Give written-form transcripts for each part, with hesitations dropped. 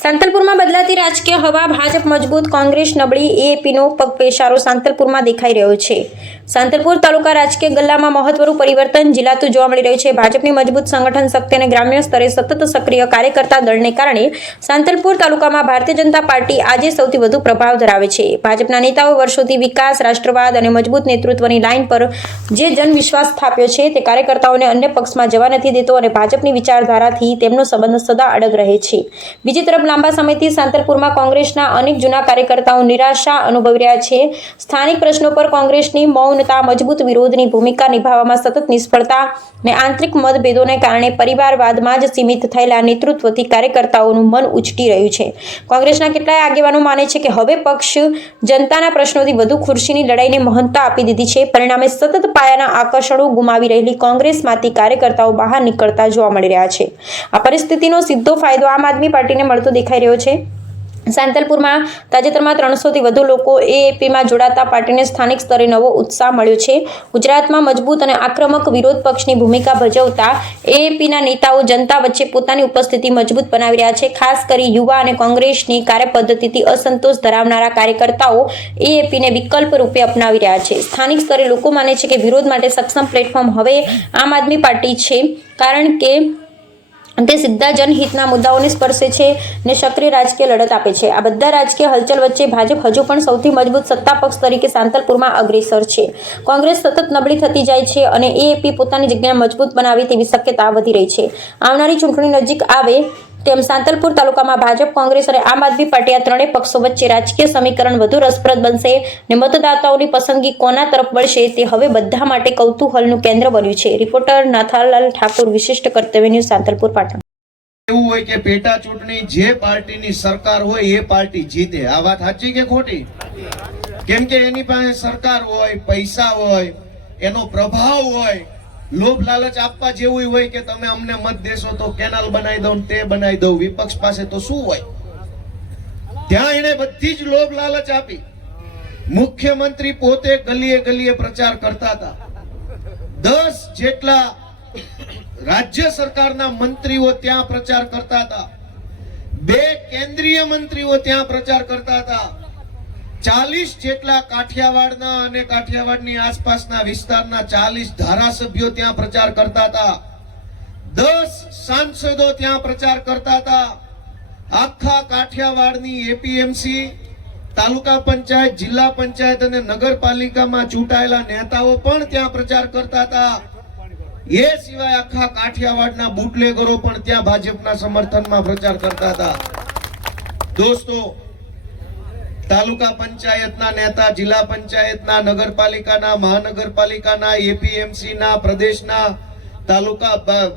સાંતલપુરમાં બદલાતી રાજકીય હવા, ભાજપ મજબૂત, કોંગ્રેસ નબળી, એએપીનો પગપેસારો સાંતલપુરમાં દેખાઈ રહ્યો છે. સાંતલપુર તાલુકા રાજકીય ગલ્લામાં મહત્વનું પરિવર્તન ઝીલાતું જોવા મળી રહ્યું છે. ભાજપની મજબૂત સંગઠન શક્તિ અને ગ્રામ્ય સ્તરે સતત સક્રિય કાર્યકર્તા દળને કારણે સાંતલપુર તાલુકામાં ભારતીય જનતા પાર્ટી આજે સૌથી વધુ પ્રભાવ ધરાવે છે. ભાજપના નેતાઓ વર્ષોથી વિકાસ, રાષ્ટ્રવાદ અને મજબૂત નેતૃત્વની લાઇન પર જે જનવિશ્વાસ સ્થાપ્યો છે તે કાર્યકર્તાઓને અન્ય પક્ષમાં જવા નથી દેતો અને ભાજપની વિચારધારાથી તેમનો સંબંધ સદા અડગ રહે છે. બીજી તરફ લાંબા સમયથી સાંતલપુરમાં કોંગ્રેસના અનેક જૂના કાર્યકર્તાઓ નિરાશા અનુભવી રહ્યા છે. સ્થાનિક પ્રશ્નો પર કોંગ્રેસની મૌનતા, મજબૂત વિરોધની ભૂમિકા નિભાવવામાં સતત નિષ્ફળતા અને આંતરિક મતભેદોને કારણે પરિવારવાદમાં જ સીમિત થયેલા નેતૃત્વથી કાર્યકર્તાઓનું મન ઉચટી રહ્યું છે. કોંગ્રેસના કેટલાય આગેવાનો માને છે કે હવે પક્ષ જનતાના પ્રશ્નોથી વધુ ખુરશીની લડાઈને મહત્તા આપી દીધી છે. પરિણામે સતત પાયાના આકર્ષણો ગુમાવી રહેલી કોંગ્રેસમાંથી કાર્યકર્તાઓ બહાર નીકળતા જોવા મળી રહ્યા છે. આ પરિસ્થિતિનો સીધો ફાયદો આમ આદમી પાર્ટીને મળતો દેખાઈ રહ્યો છે. સાંતલપુરમાં તાજેતરમાં 300થી વધુ લોકો એએપીમાં જોડાતા પાર્ટીને સ્થાનિક સ્તરે નવો ઉત્સાહ મળ્યો છે. ગુજરાતમાં મજબૂત અને આક્રમક વિરોધ પક્ષની ભૂમિકા ભજવતા એએપીના નેતાઓ જનતા વચ્ચે પોતાની ઉપસ્થિતિ મજબૂત બનાવી રહ્યા છે. ખાસ કરી યુવા અને કોંગ્રેસની કાર્યપદ્ધતિથી અસંતોષ ધરાવનારા કાર્યકર્તાઓ એએપીને વિકલ્પ રૂપે અપનાવી રહ્યા છે. સ્થાનિક સ્તરે લોકો માને છે કે વિરોધ માટે સક્ષમ પ્લેટફોર્મ હવે આમ આદમી પાર્ટી છે, કારણ કે તે સીધા જનહિતના મુદ્દાઓને સ્પર્શે છે અને સક્રિય રાજકીય લડત આપે છે. આ બધા રાજકીય હલચલ વચ્ચે ભાજપ હજુ પણ સૌથી મજબૂત સત્તા પક્ષ તરીકે સાંતલપુરમાં અગ્રેસર છે. કોંગ્રેસ સતત નબળી થતી જાય છે અને એએપી પોતાની જગ્યાને મજબૂત બનાવે તેવી શક્યતા વધી રહી છે. આવનારી ચૂંટણી નજીક આવે તેમ સાંતલપુર તાલુકામાં ભાજપ, કોંગ્રેસ અને આમ આદમી પાર્ટી આ ત્રણેય પક્ષો વચ્ચે રાજકીય સમીકરણ વધુ રસપ્રદ બનશે અને મતદાતાઓની પસંદગી કોના તરફ વળશે તે હવે બધા માટે કૌતૂહલનું કેન્દ્ર બન્યું છે. રિપોર્ટર નાથાલાલ ઠાકુર, વિશિષ્ટ કર્તવ્ય ન્યૂઝ, સાંતલપુર, પાટણ. એવું હોય કે પેટા ચૂંટણી જે પાર્ટીની સરકાર હોય એ પાર્ટી જીતે. આ વાત સાચી કે ખોટી? કેમ કે એની પાસે સરકાર હોય, પૈસા હોય, એનો પ્રભાવ હોય. લોભ લાલચ આપવા જેવું હોય કે તમે અમને મત દેશો તો કેનાલ બનાવી દઉં, તે બનાવી દઉં. વિપક્ષ પાસે તો શું હોય? ત્યાં એને બધી જ લોભ લાલચ આપી. મુખ્યમંત્રી પોતે ગલીએ ગલીએ પ્રચાર કરતા હતા. 10 જેટલા રાજ્ય સરકારના મંત્રીઓ ત્યાં પ્રચાર કરતા હતા. 2 કેન્દ્રીય મંત્રીઓ ત્યાં પ્રચાર કરતા હતા. 40 જેટલા કાઠિયાવાડના અને કાઠિયાવાડની આસપાસના વિસ્તારના 40 ધારાસભ્યો ત્યાં પ્રચાર કરતા હતા. 10 સાંસદો ત્યાં પ્રચાર કરતા હતા. આખા કાઠિયાવાડની એપીએમસી, તાલુકા પંચાયત, જિલ્લા પંચાયત અને નગરપાલિકામાં ચૂંટાયેલા નેતાઓ પણ ત્યાં પ્રચાર કરતા હતા. એ સિવાય આખા કાઠિયાવાડના બુટલેગરો પણ ત્યાં ભાજપના સમર્થનમાં પ્રચાર કરતા હતા. દોસ્તો, તાલુકા પંચાયતના નેતા, જિલ્લા પંચાયતના, નગરપાલિકાના, મહાનગરપાલિકાના, એપીએમસીના, પ્રદેશના, તાલુકા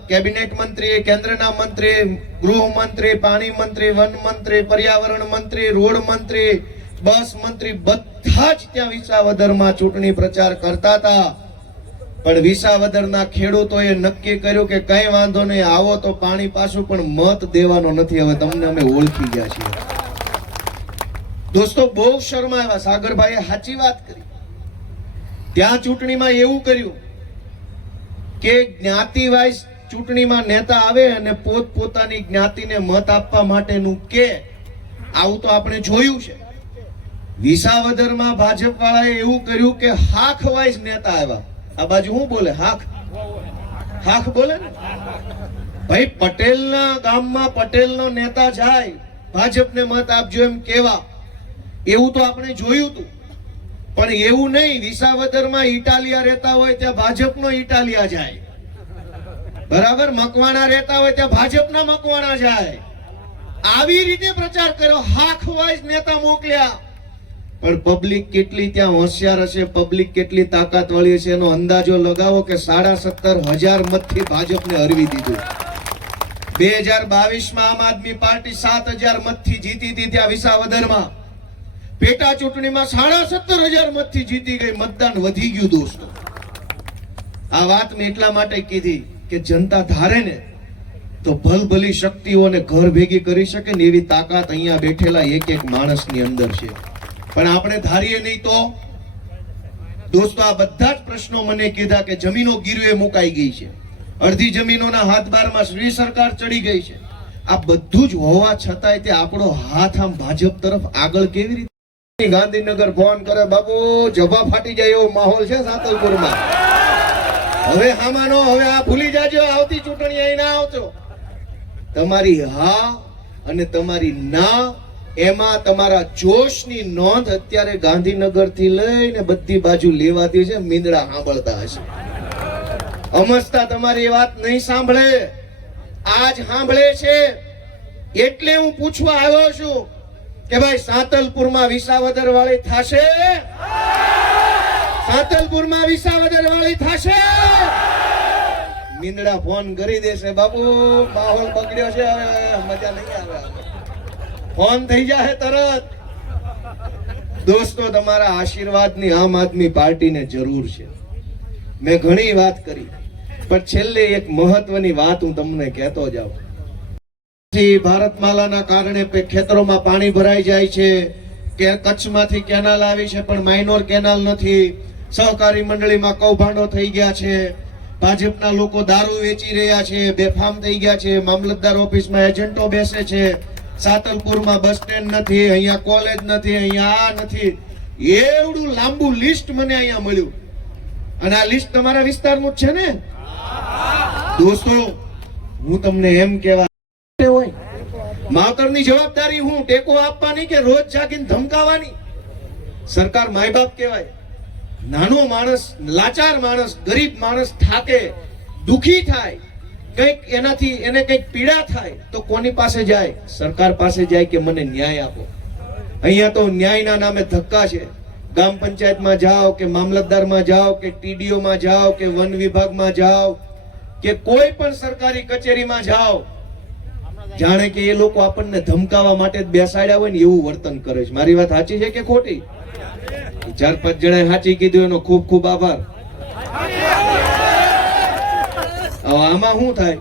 કેબિનેટ મંત્રી, કેન્દ્રના મંત્રી, ગૃહમંત્રી, પાણી મંત્રી, વન મંત્રી, પર્યાવરણ મંત્રી, રોડ મંત્રી, બસ મંત્રી, બધા જ ત્યાં વિસાવદરમાં ચૂંટણી પ્રચાર કરતા હતા. પણ વિસાવદરના ખેડૂતોએ નક્કી કર્યું કે કઈ વાંધો નહીં, આવો તો પાણી પાછું, પણ મત દેવાનો નથી. હવે તમને અમે ઓળખી ગયા છીએ. દોસ્તો, બહુ શરમ આવ્યા. સાગરભાઈએ સાચી વાત કરી. ત્યાં ચૂંટણીમાં એવું કર્યું કે જ્ઞાતિ વાઇઝ ચૂંટણીમાં નેતા આવે અને પોતપોતાની જ્ઞાતિને મત આપવા માટેનું કે આવું તો આપણે જોયું છે. વિસાવદરમાં ભાજપ વાળાએ એવું કર્યું કે હાખ વાઇઝ નેતા આવ્યા. આ બાજુ શું બોલે? હાખ બોલે ને ભાઈ. પટેલના ગામમાં પટેલનો નેતા જાય, ભાજપને મત આપજો એમ કેવા, એવું તો આપણે જોયું હતું. પણ એવું નહીં, વિસાવદરમાં ઇટાલિયા રહેતા હોય ત્યાં ભાજપનો ઇટાલિયા જાય, બરાબર. મકવાણા રહેતા હોય ત્યાં ભાજપના મકવાણા જાય. આવી રીતે પ્રચાર કર્યો, હાખ વાઇઝ નેતા મોકલ્યા. પણ પબ્લિક કેટલી ત્યાં હોશિયાર હશે, પબ્લિક કેટલી તાકાત વાળી હશે, એનો અંદાજો લગાવો કે 17,500 મતથી ભાજપને હરવી દીધું. 2022માં આમ આદમી પાર્ટી 7,000 મતથી જીતી હતી ત્યાં વિસાવદરમાં. પેટા ચૂંટણીમાં 17,500 મતથી જીતી ગઈ. મતદાન વધી ગયું. દોસ્તો, આ વાત મેં એટલા માટે કીધી કે જનતા ધારે ને તો ભલભલી શક્તિઓને ઘર ભેગી કરી શકે ને એવી તાકાત અહીંયા બેઠેલા એક માણસની અંદર છે. પણ આપણે ધારીએ નહીં તો દોસ્તો, આ બધા જ પ્રશ્નો મને કીધા કે જમીનો ગીરવે મુકાઈ ગઈ છે. અડધી જમીનોના હાથ બારમાં શ્રી સરકાર ચડી ગઈ છે. આ બધું જ હોવા છતાંય તે આપણો હાથ આમ ભાજપ તરફ આગળ કેવી રીતે ગાંધીનગર ફોન કરે બાપુ જભા ફાટી જાય એવો માહોલ છે સાતલપુરમાં. હવે હામાનો હવે આ ભૂલી જાજો, આવતી ચૂંટણી અહીં ના આવજો. તમારી હા અને તમારી ના એમાં તમારા જોશની નોંધ અત્યારે ગાંધીનગર થી લઈને બધી બાજુ લેવાતી છે. મીંદડા સાંભળતા હશે. અમસ્તા તમારી વાત નહીં સાંભળે, આજ સાંભળે છે. એટલે હું પૂછવા આવ્યો છું કે ભાઈ સાંતલપુરમાં વિસાવદર વાળી થશે? સાંતલપુરમાં વિસાવદર વાળી થશે? મીંદડા ફોન કરી દેશે બાપુ માહોલ બગડ્યો છે, હવે મજા નહીં આવે. ફોન થઈ જાય તરત. દોસ્તો, તમારા આશીર્વાદની આમ આદમી પાર્ટીને જરૂર છે. મેં ઘણી વાત કરી, પણ છેલ્લે એક મહત્વની વાત હું તમને કહેતો જાઉં. ભારતમાલાના કારણે ખેતરોમાં પાણી ભરાઈ જાય છે કે કચ્છમાંથી કેનાલ આવી છે પણ માઇનોર કેનાલ નથી. સહકારી મંડળીમાં કૌભાંડો થઈ ગયા છે. ભાજપના લોકો દારૂ વેચી રહ્યા છે, બેફામ થઈ ગયા છે. મામલતદાર ઓફિસમાં એજન્ટો બેસે છે. સાતલપુરમાં બસ સ્ટેન્ડ નથી, અહીંયા કોલેજ નથી, અહીંયા આ નથી. એવડું લાંબુ લિસ્ટ મને અહીંયા મળ્યું. અને આ લિસ્ટ તમારા વિસ્તારનું જ છે ને દોસ્તો? હું તમને એમ કહેવા હોય, માવતરની જવાબદારી હું ટેકો આપવાની કે રોજ જાગીને ધમકાવાની? સરકાર માય બાપ કહેવાય. નાનો માણસ, લાચાર માણસ, ગરીબ માણસ થાકે, દુખી થાય, કંઈક એનાથી એને કંઈક પીડા થાય તો કોની પાસે જાય? સરકાર પાસે જાય કે મને ન્યાય આપો. અહીંયા તો ન્યાયના નામે ધક્કા છે. ગ્રામ પંચાયતમાં જાઓ કે મામલતદારમાં જાઓ કે ટીડીઓમાં જાઓ કે વન વિભાગમાં જાઓ કે કોઈ પણ સરકારી કચેરીમાં જાઓ, જાણે કે એ લોકો આપણને ધમકાવવા માટે જ બેસાડ્યા હોય ને એવું વર્તન કરે છે. મારી વાત સાચી છે કે ખોટી? 4-5 જણાએ સાચી કીધું એનો ખૂબ ખૂબ આભાર. આમાં શું થાય?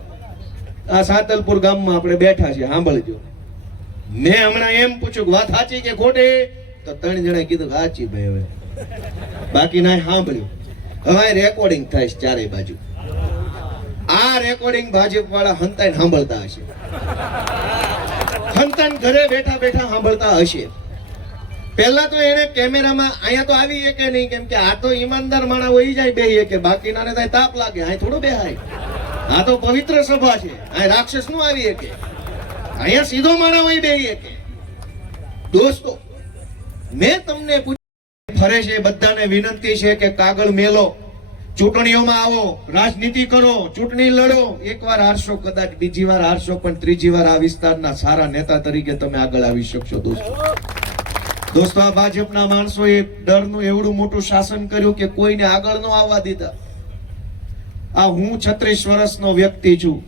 આ સાતલપુર ગામમાં આપણે બેઠા છે, સાંભળજો. મેં હમણાં એમ પૂછ્યું કે વાત સાચી કે ખોટી, તો 3 જણાએ કીધું સાચી ભાઈ. હવે બાકી ના સાંભળ્યું. હવે રેકોર્ડિંગ થાય છે ચારે બાજુ. આ રેકોર્ડિંગ ભાજપ વાળા હંતાઈને સાંભળતા હશે. હંતાન ઘરે બેઠા બેઠા સાંભળતા હશે. પહેલા તો એને કેમેરામાં અહીંયા તો આવી કે નહીં, કેમ કે આ તો ઈમાનદાર માણસ હોય જાય બે કે બાકીનાને થાય તાપ લાગે. અહીં થોડું બેહાય. આ તો પવિત્ર સભા છે. અહીં રાક્ષસ નું આવી કે અહીંયા સીધો માણસ હોય બે કે. દોસ્તો, મેં તમને પૂછ્યું ફરે છે, બધાને વિનંતી છે કે કાગળ મેલો, ચૂંટણીઓમાં આવો, રાજનીતિ કરો, ચૂંટણી લડો. એકવાર હારશો, કદાચ બીજી વાર હારશો, પણ ત્રીજી વાર આ વિસ્તારના સારા નેતા તરીકે તમે આગળ આવી શકશો. દોસ્તો, આ ભાજપના માણસોએ ડરનું એવડું મોટું શાસન કર્યું કે કોઈને આગળ ન આવવા દીધા. આ હું 36 વર્ષનો વ્યક્તિ છું.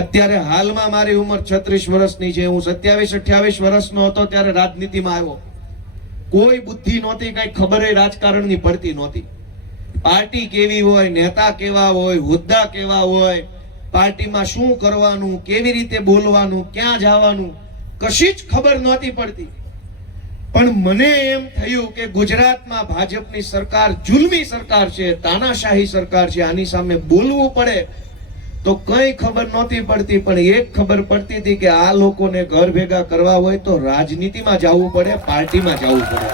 અત્યારે હાલમાં મારી ઉંમર 36 વર્ષની છે. હું 27-28 વર્ષનો હતો ત્યારે રાજનીતિમાં આવ્યો. કોઈ બુદ્ધિ નહોતી, કઈ ખબર રાજકારણની પડતી નહોતી. પાર્ટી કેવી હોય, નેતા કેવા હોય, હોદ્દા કેવા હોય, પાર્ટીમાં શું કરવાનું, કેવી રીતે બોલવાનું, ક્યાં જવાનું, કશી જ ખબર નહોતી પડતી. પણ મને એમ થયું કે ગુજરાતમાં ભાજપની સરકાર જુલ્મી સરકાર છે, તાનાશાહી સરકાર છે. આની સામે બોલવું પડે તો કઈ ખબર નહોતી પડતી, પણ એક ખબર પડતી હતી કે આ લોકોને ઘર ભેગા કરવા હોય તો રાજનીતિમાં જવું પડે, પાર્ટીમાં જવું પડે.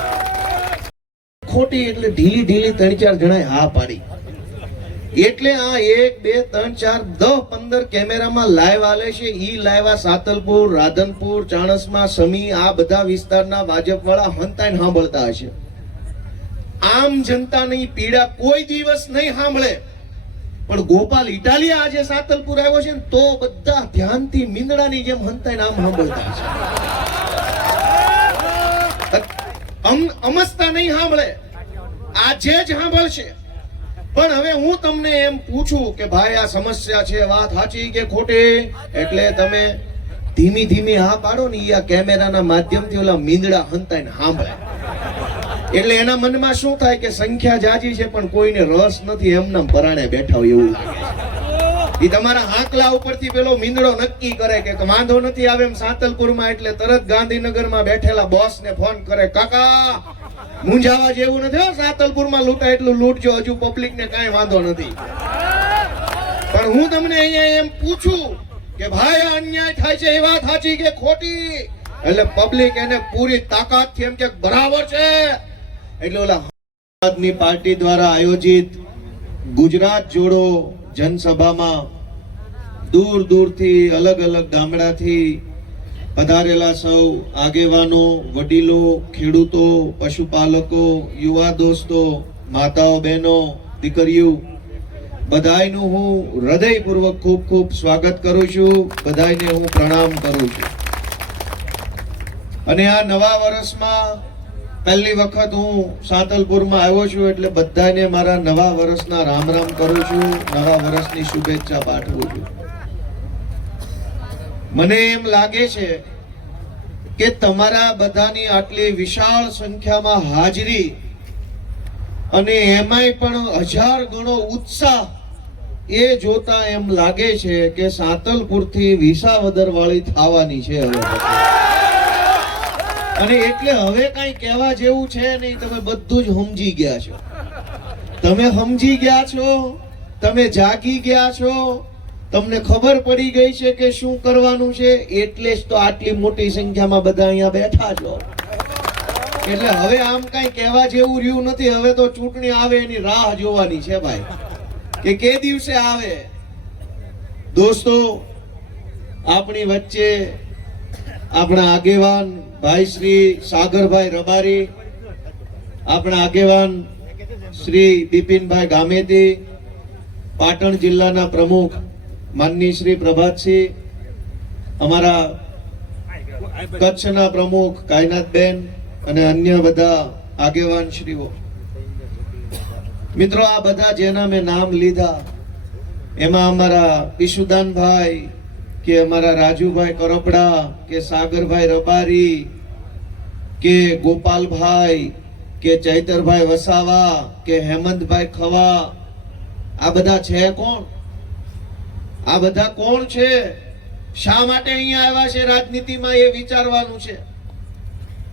ખોટી એટલે ઢીલી 3-4 જણાએ હા પાડી. એટલે આ 1, 2, 3, 4, 10, 15 કેમેરામાં લાઈવ આલે છે. ઈ લાઈવ આ સાતલપુર, રાધનપુર, ચાણસ્મા, સમી આ બધા વિસ્તારના ભાજપ વાળા હંતાઈને સાંભળતા હશે. આમ જનતાની પીડા કોઈ દિવસ નહીં સાંભળે. પણ ગોપાલ ઇટાલિયા આજે સાતલપુર આવ્યો છે ને તો બધા ધ્યાનથી મીંદડાની જેમ હંતાઈને આમ સાંભળતા હશે. અમસ્તા નહીં સાંભળે, આજે જ સાંભળશે. પણ હવે હું તમને એમ પૂછું કે ભાઈ આ સમસ્યા છે, વાત સાચી કે ખોટી? એટલે તમે ધીમી હા પાડો ને, આ કેમેરાના માધ્યમથી ઓલા મીંદડા હંતાઈને સાંભળે. એટલે એના મનમાં શું થાય કે સંખ્યા જાજી છે પણ કોઈને રસ નથી, એમના પરાણે બેઠા હોય એવું લાગે. એ તમારા હાંકલા ઉપરથી પેલો મીંદડો નક્કી કરે કે વાંધો નથી આવે એમ સાતલપુરમાં, એટલે તરત ગાંધીનગરમાં બેઠેલા બોસને ફોન કરે, કાકા મુંજાવા જેવું નથી, સાતલપુરમાં લૂંટાય એટલું લૂંટજો, હજુ પબ્લિકને કાંઈ વાંધો નથી. પણ હું તમને અહીંયા એમ પૂછું કે ભાઈ આ અન્યાય થાય છે એ વાત સાચી કે ખોટી, એટલે પબ્લિક એને પૂરી તાકાતથી એમ કે બરાબર છે. એટલે ઓલા આમ આદમી પાર્ટી દ્વારા આયોજિત ગુજરાત જોડો જનસભામાં દૂર દૂરથી અલગ અલગ ગામડાથી પધારેલા સૌ આગેવાનો, વડીલો, ખેડૂતો, પશુપાલકો, યુવા દોસ્તો, માતાઓ, બહેનો, દીકરીઓ બધાયનું હું હૃદયપૂર્વક ખૂબ ખૂબ સ્વાગત કરું છું. બધાયને હું પ્રણામ કરું છું. અને આ નવા વર્ષમાં પહેલી વખત હું સાંતલપુરમાં આવ્યો છું, એટલે બધાને મારા નવા વર્ષના રામ રામ કરું છું, નવા વર્ષની શુભેચ્છા પાઠવું છું. મને એમ લાગે છે કે તમારા બધાની આટલી વિશાળ સંખ્યામાં હાજરી અને એમાંય પણ 1000 ગણો ઉત્સાહ એ જોતા એમ લાગે છે કે સાંતલપુરથી વિસાવદર વાળી થવાની છે હવે. અને એટલે હવે કઈ કહેવા જેવું છે નહીં, તમે બધું જ સમજી ગયા છો. તમે સમજી ગયા છો, તમે જાગી ગયા છો, તમને ખબર પડી ગઈ છે કે શું કરવાનું છે, એટલે જ તો આટલી મોટી સંખ્યામાં બધા અહીંયા બેઠા છો. એટલે હવે આમ કઈ કહેવા જેવું રહ્યું નથી. હવે તો ચૂંટણી આવે એની રાહ જોવાની છે ભાઈ, કે કે દિવસે આવે. દોસ્તો, આપણી વચ્ચે આપણા આગેવાન ભાઈ શ્રી સાગરભાઈ રબારી, આપણા આગેવાન શ્રી બિપિનભાઈ ગામેતી, પાટણ જિલ્લાના પ્રમુખ માનની શ્રી પ્રભાતસિંહ, અમારા કચ્છના પ્રમુખ કાયનાથબેન અને અન્ય બધા આગેવાન શ્રીઓ. મિત્રો, આ બધા જેના મેં નામ લીધા એમાં અમારા ઈશુદાનભાઈ કે અમારા રાજુભાઈ કરપડા કે સાગરભાઈ રબારી કે ગોપાલભાઈ કે ચૈતરભાઈ વસાવા કે હેમંતભાઈ ખવા, આ બધા છે કોણ? આ બધા કોણ છે? શા માટે અહીંયા આવ્યા છે રાજનીતિમાં એ વિચારવાનું છે.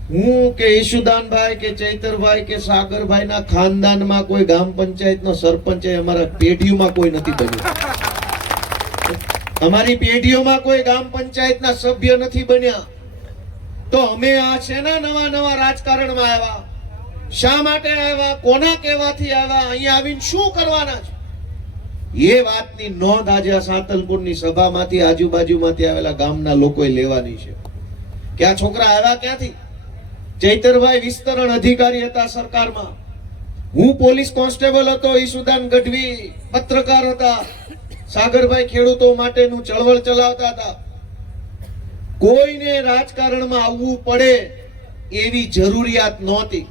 હું કે ઈશુદાનભાઈ કે ચૈતરભાઈ કે સાગરભાઈ ના ખાનદાનમાં કોઈ ગ્રામ પંચાયતનો સરપંચ અમારા પેઢીઓમાં કોઈ નથી બન્યું. અમારી પેઢીઓમાં કોઈ ગ્રામ પંચાયતના સભ્ય નથી બન્યા. તો અમે આ છે ને નવા નવા રાજકારણમાં આવ્યા. શા માટે આવ્યા? કોના કહેવાથી આવ્યા? અહીંયા આવીને શું કરવાના છે? એ વાતની નોંધ આજે આ સાંતલપુરની સભામાંથી, આજુબાજુમાંથી આવેલા ગામના લોકોએ લેવાની છે કે આ છોકરા આવ્યા ક્યાંથી. ચૈતરભાઈ વિસ્તરણ અધિકારી હતા સરકારમાં, હું પોલીસ કોન્સ્ટેબલ હતો, ઈશુદાન ગઢવી પત્રકાર હતા, સાગરભાઈ ખેડૂતો માટેનું ચળવળ ચલાવતા હતા. કોઈને રાજકારણમાં આવવું પડે એવી જરૂરિયાત નહોતી.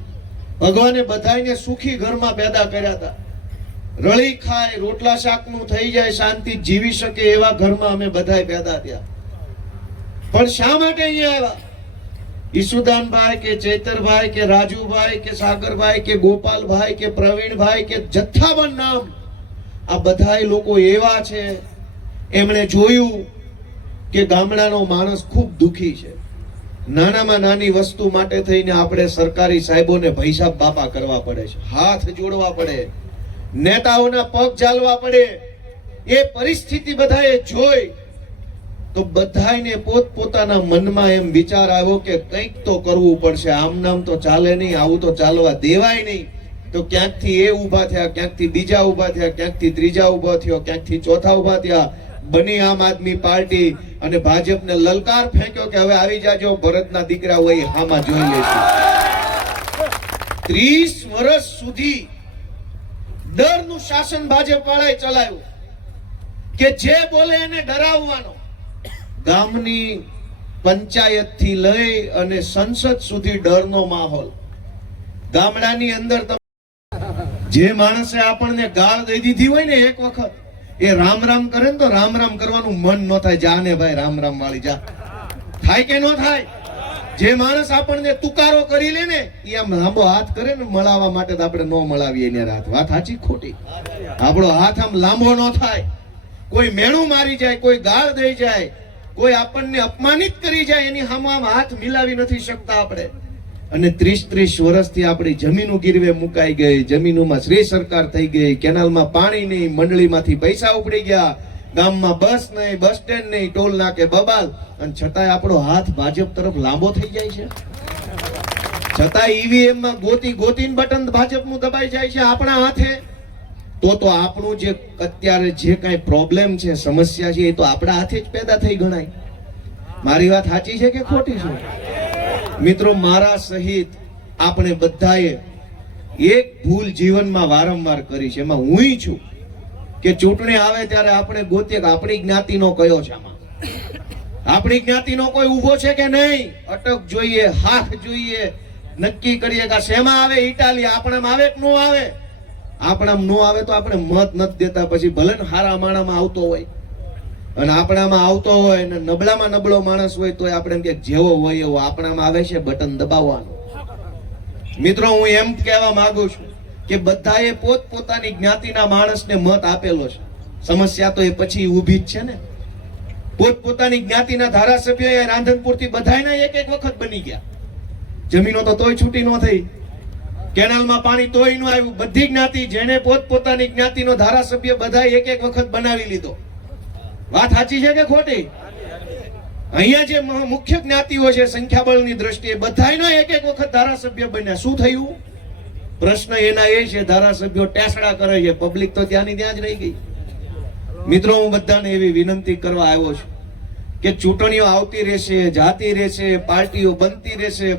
ભગવાને બધાને સુખી ઘરમાં પેદા કર્યા હતા. રળી ખાય, રોટલા શાકનું થઈ જાય, શાંતિ જીવી શકે એવા ઘરમાં અમે બધાય પેદા થયા. પણ શા માટે અહીંયા આવ્યા? ઈશુદાનભાઈ કે ચૈતરભાઈ કે રાજુભાઈ કે સાગરભાઈ કે ગોપાલભાઈ કે પ્રવીણભાઈ કે જથ્થાબંધ નામ, આ બધાય લોકો એવા છે, એમણે જોયું કે ગામડાનો માણસ ખૂબ દુખી છે. નાનામાં નાની વસ્તુ માટે થઈને આપણે સરકારી સાહેબોને ભૈસાબ બાપા કરવા પડે છે, હાથ જોડવા પડે, નેતાઓના પગ ઝાલવા પડે. એ પરિસ્થિતિ બધાએ જોઈ તો બધાને પોતપોતાના મનમાં એમ વિચાર આવ્યો કે કંઈક તો કરવું પડશે. આમ નામ તો ચાલે નહીં, આવું તો ચાલવા દેવાય નહીં. તો ક્યાંકથી એ ઊભા થયા, ક્યાંકથી બીજા ઊભા થયા, ક્યાંકથી ત્રીજા ઊભા થયો, ક્યાંકથી ચોથા ઊભા થયા. બની આમ આદમી પાર્ટી અને ભાજપને લલકાર ફેંક્યો કે હવે આવી જાજો, ભરતના દીકરા હોય હામાં જોઈ લેશું. 30 વર્ષ સુધી ડરનું શાસન ભાજપ વાળાએ ચલાવ્યું કે જે બોલે એને ડરાવવાનો. ગામની પંચાયત થી લઈ અને સંસદ સુધી ડરનો માહોલ. ગામડાની અંદર જે માણસે આપણને ગાળ દઈ દીધી હોય ને એક વખત, એ રામ રામ કરે ને તો રામ રામ કરવાનું મન ન થાય. જા ને ભાઈ રામ રામ વાળી જા. થાય કે ન થાય? જે માણસ આપણને તુકારો કરી લે ને, એ આમ લાંબો હાથ કરે ને મળાવવા માટે, તો આપણે ન મળાવીએ એને હાથ. વાત સાચી ખોટી? આપણો હાથ આમ લાંબો ન થાય. કોઈ મેણું મારી જાય, કોઈ ગાળ દઈ જાય, કોઈ આપણને અપમાનિત કરી જાય, એની સામે આમ હાથ મિલાવી નથી શકતા આપણે. અને 30 વર્ષથી આપણી જમીનો ગીરવે મુકાઈ ગઈ, જમીનોમાં શ્રી સરકાર થઈ ગઈ, કેનાલમાં પાણી નહીં, મંડળીમાંથી પૈસા ઉપડી ગયા, ગામમાં બસ નહીં, બસ સ્ટેન્ડ નહીં, ટોલ નાકે બબાલ, અને છતાંય આપણો હાથ ભાજપ તરફ લાંબો થઈ જાય છે. છતાં ઈવીએમ માં ગોતીને બટન ભાજપનું દબાઈ જાય છે આપણા હાથે. તો આપણું જે અત્યારે જે કઈ પ્રોબ્લેમ છે, સમસ્યા છે, એ તો આપણા હાથે જ પેદા થઈ ગણાય. મારી વાત સાચી છે કે ખોટી છે? મિત્રો, મારા સહિત આપણે બધાએ એક ભૂલ જીવનમાં વારંવાર કરી છે, એમાં હુંય છું, કે ચૂંટણી આવે ત્યારે આપણે ગોતીએ કે આપણી જ્ઞાતિનો કયો છે, આમાં આપણી જ્ઞાતિનો કોઈ ઊભો છે કે નહીં, અટક જોઈએ, હાથ જોઈએ, નક્કી કરીએ કે શેમાં આવે, ઇટાલી આપણામાં આવે કે ન આવે. આપણામાં ન આવે તો આપણે મત નથી દેતા. પછી ભલે ને હારા માણામાં આવતો હોય અને આપણામાં આવતો હોય ને નબળામાં નબળો માણસ હોય તો આપણે એમ કે જેવો હોય એવો આપણામાં આવે છે, બટન દબાવવાનું. મિત્રો, હું એમ કહેવા માંગુ છું કે બધાએ પોતપોતાની જ્ઞાતિના માણસને મત આપેલો છે. સમસ્યા તો એ પછી ઊભી જ છે ને. પોતપોતાની જ્ઞાતિના ધારાસભ્યો રાંધનપુરથી બધાયના એક વખત બની ગયા. જમીનો તો તોય છૂટી ન થઈ, કેનાલમાં પાણી તોય ન આવ્યું. બધી જ્ઞાતિ જેને પોતપોતાની જ્ઞાતિનો ધારાસભ્ય બધા એક વખત બનાવી લીધો. વાત સાચી છે કે ખોટી? અહીંયા જે મુખ્ય જ્ઞાતિઓ છે સંખ્યાબળની દ્રષ્ટિએ બધાયનો એક વખત ધારાસભ્ય બન્યા. શું થયું? પ્રશ્ન એના એ છે, ધારાસભ્યો ટેસડા કરે છે, પબ્લિક તો ત્યાંની ત્યાં જ રહી ગઈ. મિત્રો, હું બધાને એવી વિનંતી કરવા આવ્યો છું કે ચૂંટણીઓ આવતી રહેશે, જાતી રહેશે, પાર્ટીઓ બનતી રહેશે.